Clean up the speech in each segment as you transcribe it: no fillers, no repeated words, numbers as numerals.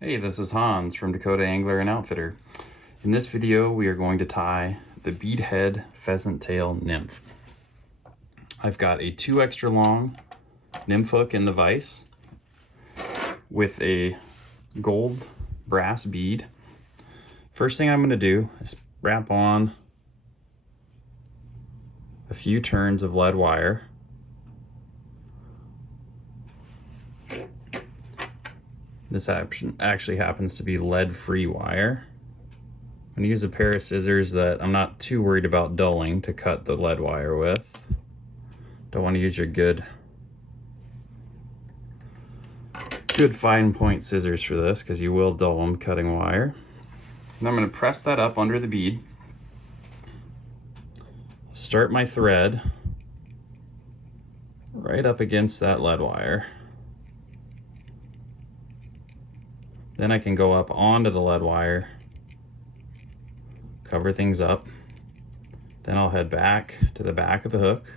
Hey, this is Hans from Dakota Angler and Outfitter. In this video, we are going to tie the Bead Head Pheasant Tail Nymph. I've got a 2 extra long nymph hook in the vise with a gold brass bead. First thing I'm going to do is wrap on a few turns of lead wire. This actually happens to be lead-free wire. I'm going to use a pair of scissors that I'm not too worried about dulling to cut the lead wire with. Don't want to use your good fine point scissors for this because you will dull them cutting wire. And I'm going to press that up under the bead. Start my thread right up against that lead wire. Then I can go up onto the lead wire, cover things up. Then I'll head back to the back of the hook.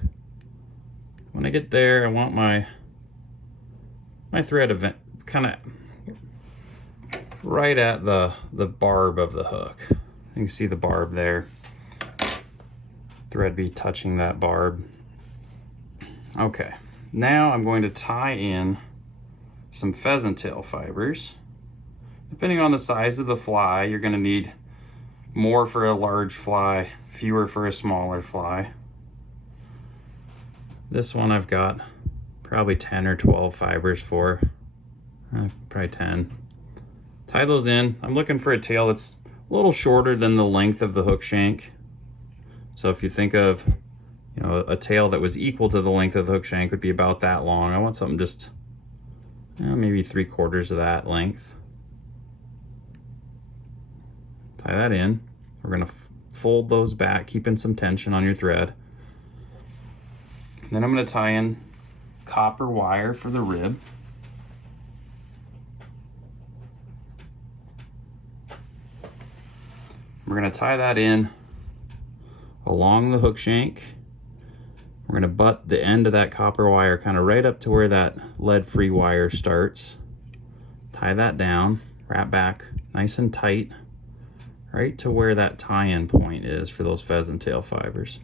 When I get there, I want my thread kind of right at the barb of the hook. You can see the barb there. Thread be touching that barb. Okay, now I'm going to tie in some pheasant tail fibers. Depending on the size of the fly, you're going to need more for a large fly, fewer for a smaller fly. This one I've got probably 10 or 12 fibers for, probably 10. Tie those in. I'm looking for a tail that's a little shorter than the length of the hook shank. So if you think of, a tail that was equal to the length of the hook shank would be about that long. I want something just maybe 3/4 of that length. Tie that in. We're going to fold those back, keeping some tension on your thread. Then I'm going to tie in copper wire for the rib. We're going to tie that in along the hook shank. We're going to butt the end of that copper wire kind of right up to where that lead-free wire starts. Tie that down, wrap back nice and tight, right to where that tie-in point is for those pheasant tail fibers.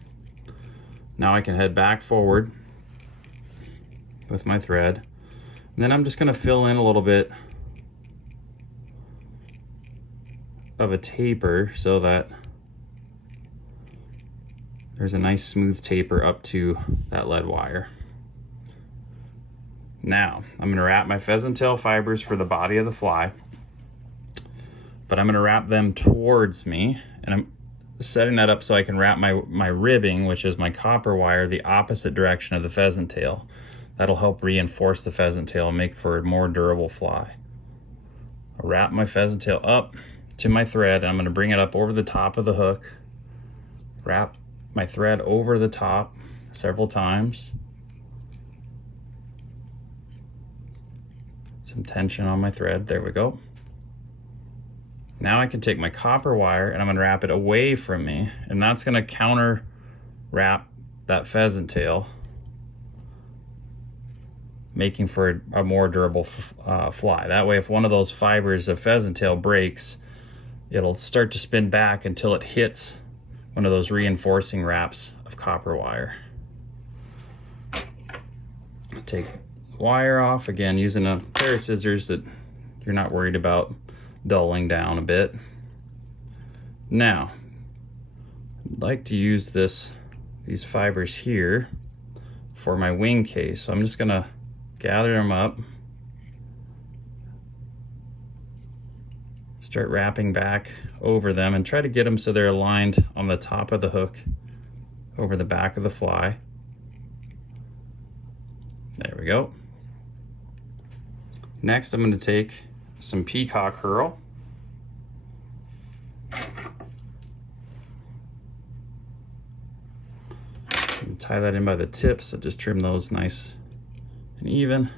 Now I can head back forward with my thread. And then I'm just going to fill in a little bit of a taper so that there's a nice smooth taper up to that lead wire. Now I'm going to wrap my pheasant tail fibers for the body of the fly, but I'm going to wrap them towards me, and I'm setting that up so I can wrap my ribbing, which is my copper wire, the opposite direction of the pheasant tail. That'll help reinforce the pheasant tail and make for a more durable fly. I'll wrap my pheasant tail up to my thread, and I'm going to bring it up over the top of the hook. Wrap my thread over the top several times. Some tension on my thread. There we go. Now I can take my copper wire and I'm going to wrap it away from me, and that's going to counter wrap that pheasant tail, making for a more durable fly. That way, if one of those fibers of pheasant tail breaks, it'll start to spin back until it hits one of those reinforcing wraps of copper wire. Take wire off, again using a pair of scissors that you're not worried about dulling down a bit. Now, I'd like to use these fibers here for my wing case. So I'm just gonna gather them up, start wrapping back over them, and try to get them so they're aligned on the top of the hook over the back of the fly. There we go. Next, I'm going to take some Peacock Herl. And tie that in by the tips, so just trim those nice and even.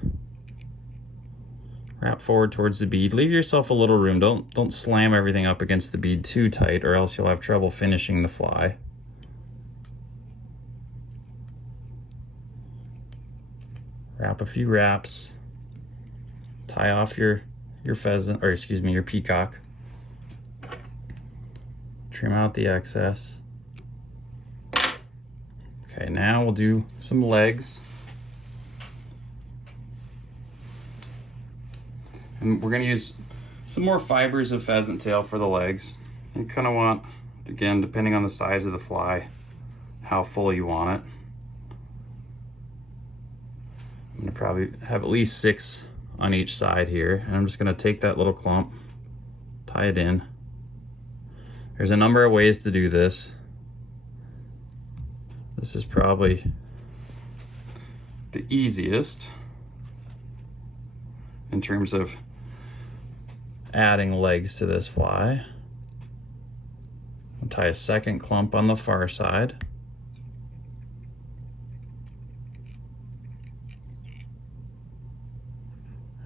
Wrap forward towards the bead. Leave yourself a little room. Don't slam everything up against the bead too tight, or else you'll have trouble finishing the fly. Wrap a few wraps. Tie off your your pheasant, or excuse me, your peacock. Trim out the excess. Okay, now we'll do some legs. And we're gonna use some more fibers of pheasant tail for the legs. You kind of want, again, depending on the size of the fly, how full you want it. I'm gonna probably have at least 6 on each side here. And I'm just gonna take that little clump, tie it in. There's a number of ways to do this. This is probably the easiest in terms of adding legs to this fly. I'll tie a second clump on the far side.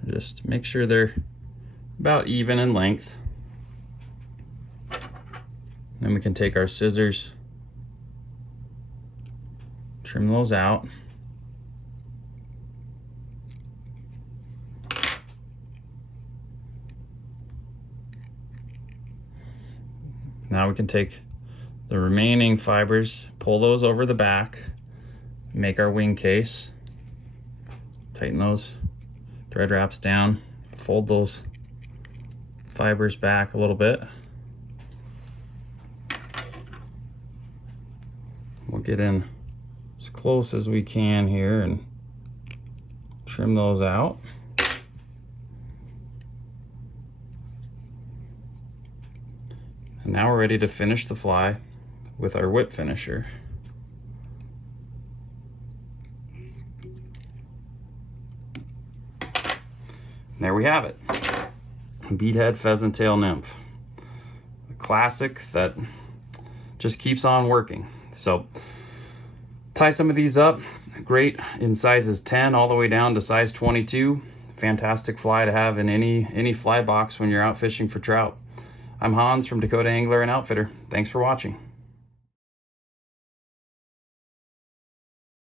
Just make sure they're about even in length. Then we can take our scissors, trim those out. Now we can take the remaining fibers, pull those over the back, make our wing case, tighten those thread wraps down, fold those fibers back a little bit. We'll get in as close as we can here and trim those out. And now we're ready to finish the fly with our whip finisher. And there we have it. Bead Head Pheasant Tail Nymph. A classic that just keeps on working. So tie some of these up. Great in sizes 10 all the way down to size 22. Fantastic fly to have in any fly box when you're out fishing for trout. I'm Hans from Dakota Angler and Outfitter. Thanks for watching.